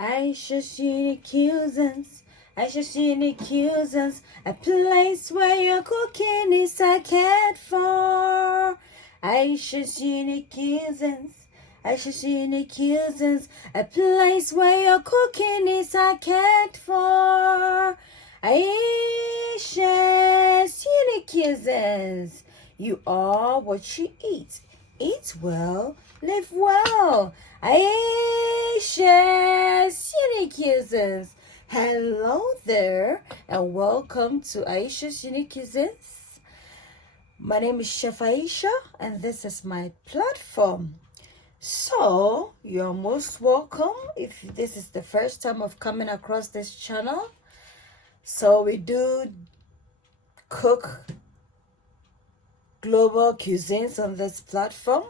Ayesha's unique cuisines, Ayesha's unique cuisines, a place where your cooking is cared for. Ayesha's unique cuisines, Ayesha's unique cuisines, a place where your cooking is cared for. Ayesha's unique cuisines, you are what you eat. Eat well, live well. Ayesha's unique cuisines. Hello there, and welcome to Ayesha's unique cuisines. My name is Chef Ayesha, and this is my platform. So you're most welcome if this is the first time of coming across this channel. So we do cook global cuisines on this platform.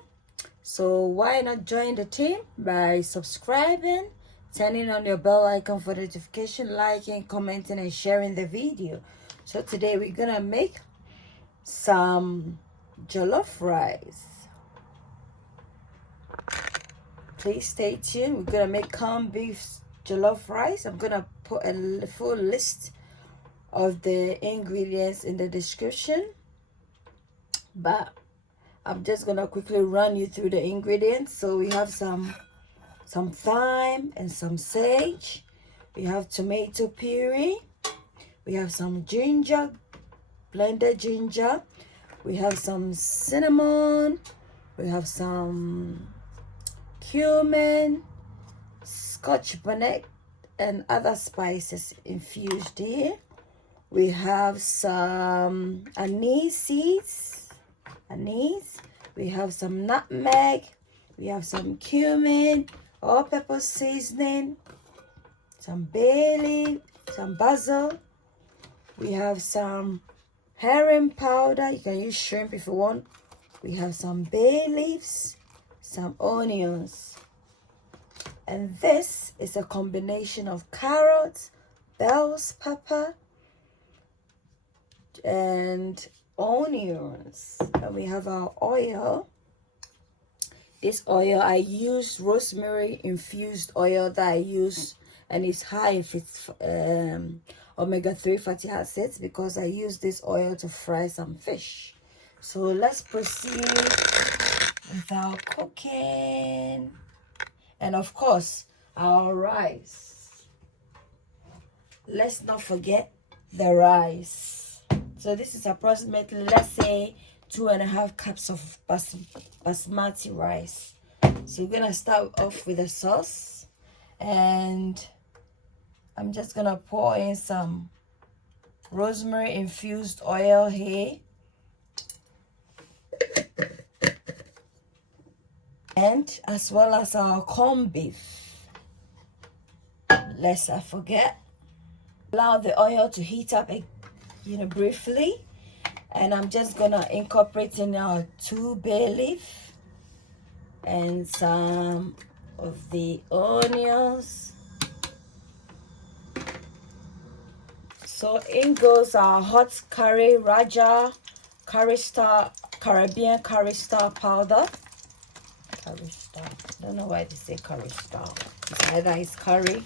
So why not join the team by subscribing, turning on your bell icon for notification, liking, commenting, and sharing the video. So today we're gonna make some jollof rice. Please stay tuned. We're gonna make corned beef jollof rice. I'm gonna put a full list of the ingredients in the description, but I'm just gonna quickly run you through the ingredients. So we have some thyme and some sage. We have tomato puree. We have some ginger, blended ginger. We have some cinnamon. We have some cumin, Scotch bonnet, and other spices infused here. We have some anise seeds, we have some nutmeg, we have some cumin, all-purpose seasoning, some bay leaf, some basil. We have some herring powder. You can use shrimp if you want. We have some bay leaves, some onions. And this is a combination of carrots, bell's pepper, and onions. And we have our oil. This oil, I use rosemary infused oil that I use, and it's high if it's omega-3 fatty acids, because I use this oil to fry some fish. So let's proceed with our cooking, and of course our rice. Let's not forget the rice. So this is approximately, let's say, 2.5 cups of basmati rice. So we're gonna start off with the sauce, and I'm just gonna pour in some rosemary infused oil here, and as well as our corned beef. Lest I forget, allow the oil to heat up briefly, and I'm just gonna incorporate in our 2 bay leaf and some of the onions. So in goes our hot curry Raja curry star, Caribbean curry star powder. Curry star, I don't know why they say curry star. It's either it's curry.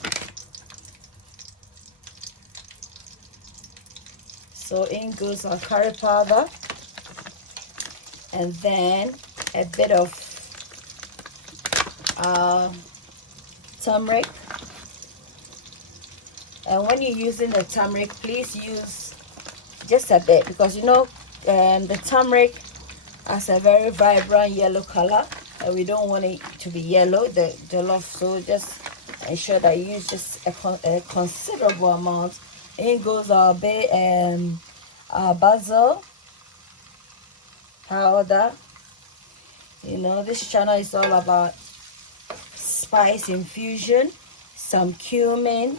So in goes our curry powder, and then a bit of turmeric. And when you're using the turmeric, please use just a bit, because the turmeric has a very vibrant yellow color, and we don't want it to be yellow, the jollof. So just ensure that you use just a considerable amount. In goes our basil powder. This channel is all about spice infusion. Some cumin,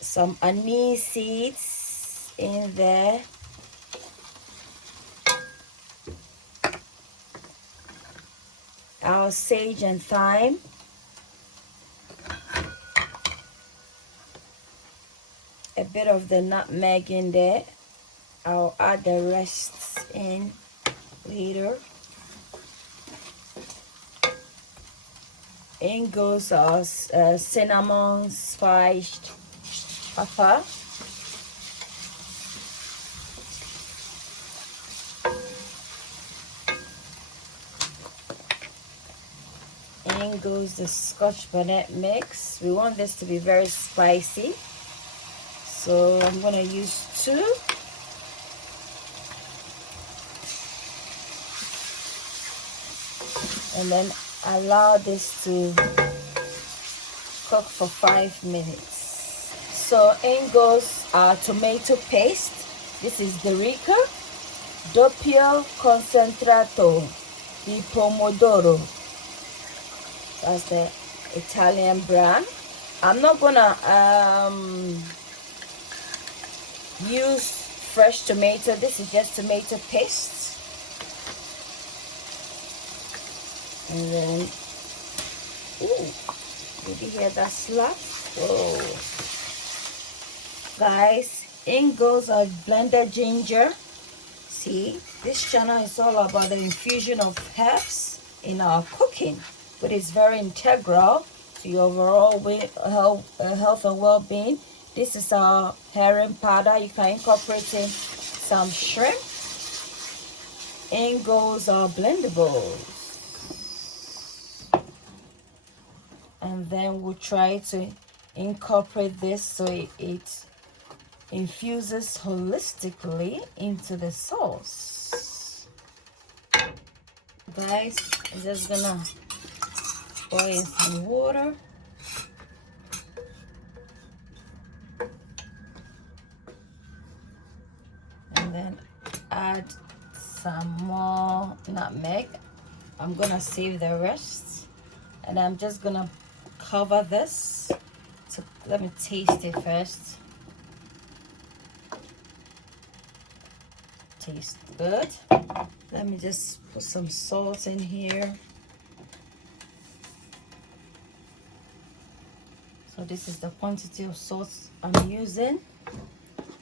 some anise seeds in there, our sage and thyme, a bit of the nutmeg in there. I'll add the rest in later. In goes our cinnamon spiced pepper. In goes the Scotch bonnet mix. We want this to be very spicy, so I'm gonna use 2. And then allow this to cook for 5 minutes. So in goes our tomato paste. This is the Rica doppio concentrato di pomodoro. That's the Italian brand. I'm not gonna use fresh tomato. This is just tomato paste. And then, ooh, did you hear that slap? Whoa. Guys, in goes our blended ginger. See, this channel is all about the infusion of herbs in our cooking, but it's very integral to your overall health and well-being. This is our herring powder. You can incorporate in some shrimp. In goes our blendables. And then we'll try to incorporate this so it infuses holistically into the sauce. Guys, I'm just gonna pour in some water. And then add some more nutmeg. I'm gonna save the rest. And I'm just gonna cover this. So let me taste it first. Tastes good. Let me just put some salt in here. So this is the quantity of salt I'm using.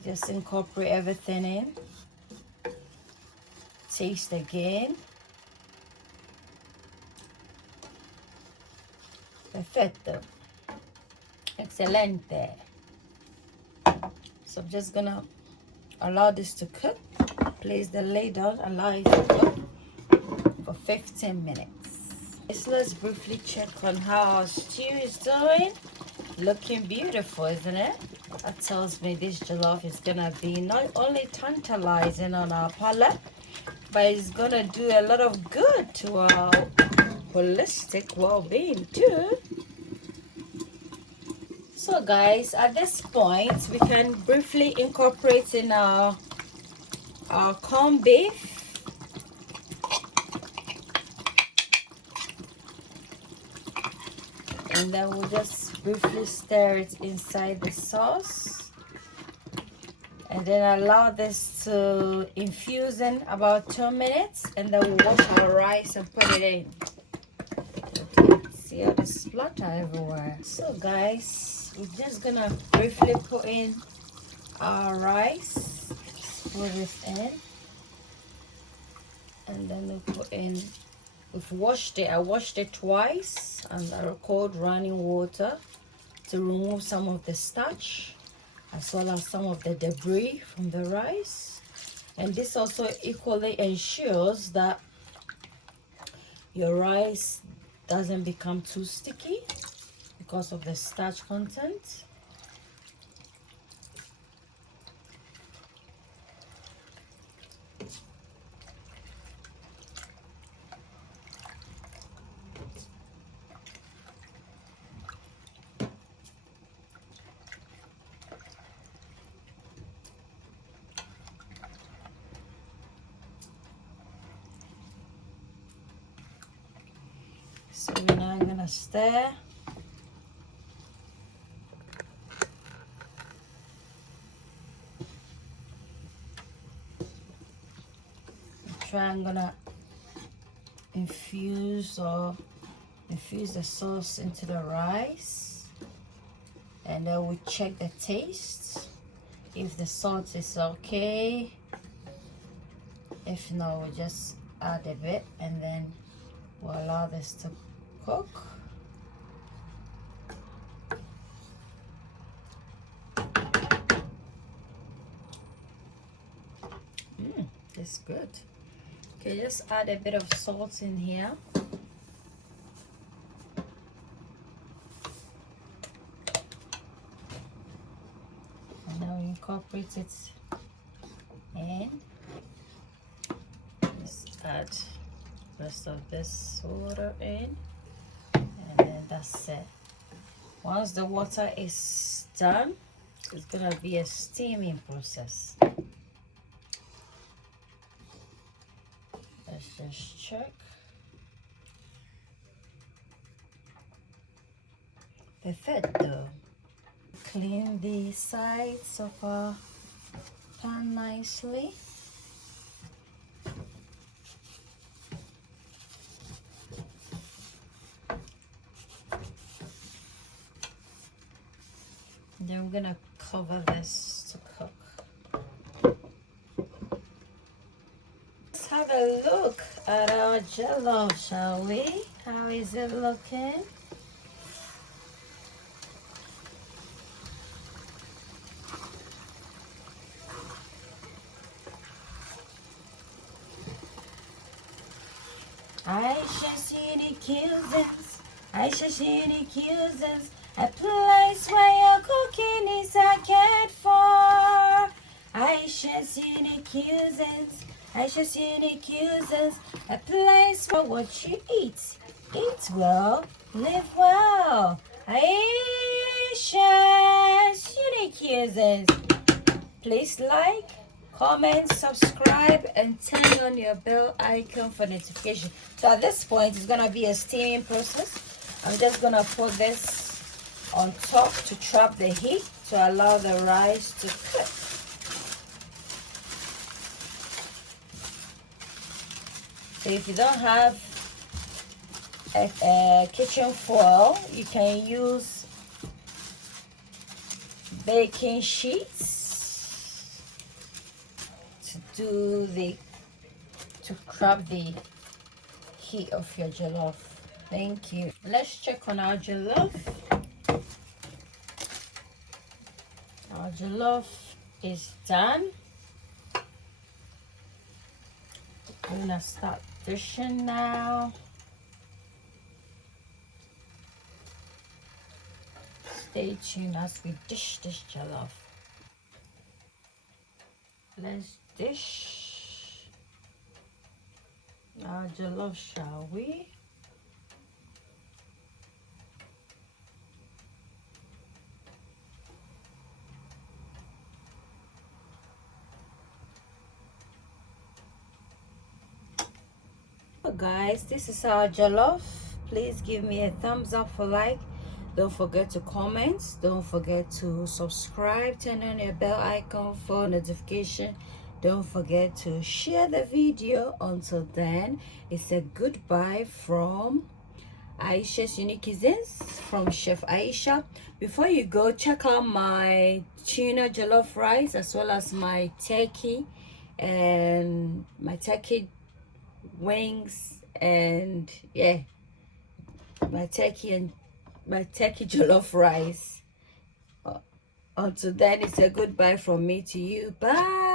Just incorporate everything in. Taste again. Perfecto. Excelente. So I'm just gonna allow this to cook. Place the lid on, allow it to cook for 15 minutes. Let's briefly check on how our stew is doing. Looking beautiful, isn't it? That tells me this jollof is gonna be not only tantalizing on our palate, but it's gonna do a lot of good to our holistic well-being too. So guys, at this point we can briefly incorporate in our corned beef. And then we'll just briefly stir it inside the sauce. And then allow this to infuse in about 2 minutes. And then we'll wash our rice and put it in. See how the splatter everywhere. So guys, we're just gonna briefly put in our rice. Put this in. And then we'll put in, we've washed it. I washed it twice under cold running water to remove some of the starch as well as some of the debris from the rice. And this also equally ensures that your rice doesn't become too sticky because of the starch content. So we're now gonna stir. I'm gonna infuse the sauce into the rice, and then we check the taste. If the salt is okay, if not, we just add a bit, and then we'll allow this to cook. It's good. Okay, just add a bit of salt in here. And now incorporate it in. Just add the rest of this water in, and then that's it. Once the water is done, it's gonna be a steaming process. Let's just check. Perfecto. Clean the sides of our pan nicely. Then we're gonna cover this to cook. Let's have a look at our jollof, shall we? How is it looking? Ayesha's unique cuisines, Ayesha's unique cuisines, a place where your cooking is cared for. Ayesha's unique cuisines, Ayesha's unique cuisines, a place for what you eat. Eat well, live well. Ayesha's unique cuisines. Please like, comment, subscribe, and turn on your bell icon for notification. So at this point, it's gonna be a steaming process. I'm just gonna put this on top to trap the heat to allow the rice to cook. So if you don't have a kitchen foil, you can use baking sheets to trap the heat of your jollof. Thank you. Let's check on our jollof. Our jollof is done. I'm gonna start dishing now. Stay tuned as we dish this jollof. Let's dish our jollof, shall we? So guys, this is our jollof. Please give me a thumbs up for like. Don't forget to comment. Don't forget to subscribe. Turn on your bell icon for notification. Don't forget to share the video. Until then, it's a goodbye from Ayesha's Unique Cuisines, from Chef Ayesha. Before you go, check out my tuna jollof rice as well as my turkey and my turkey wings, and yeah, my turkey jollof rice. Until then, it's a goodbye from me to you. Bye.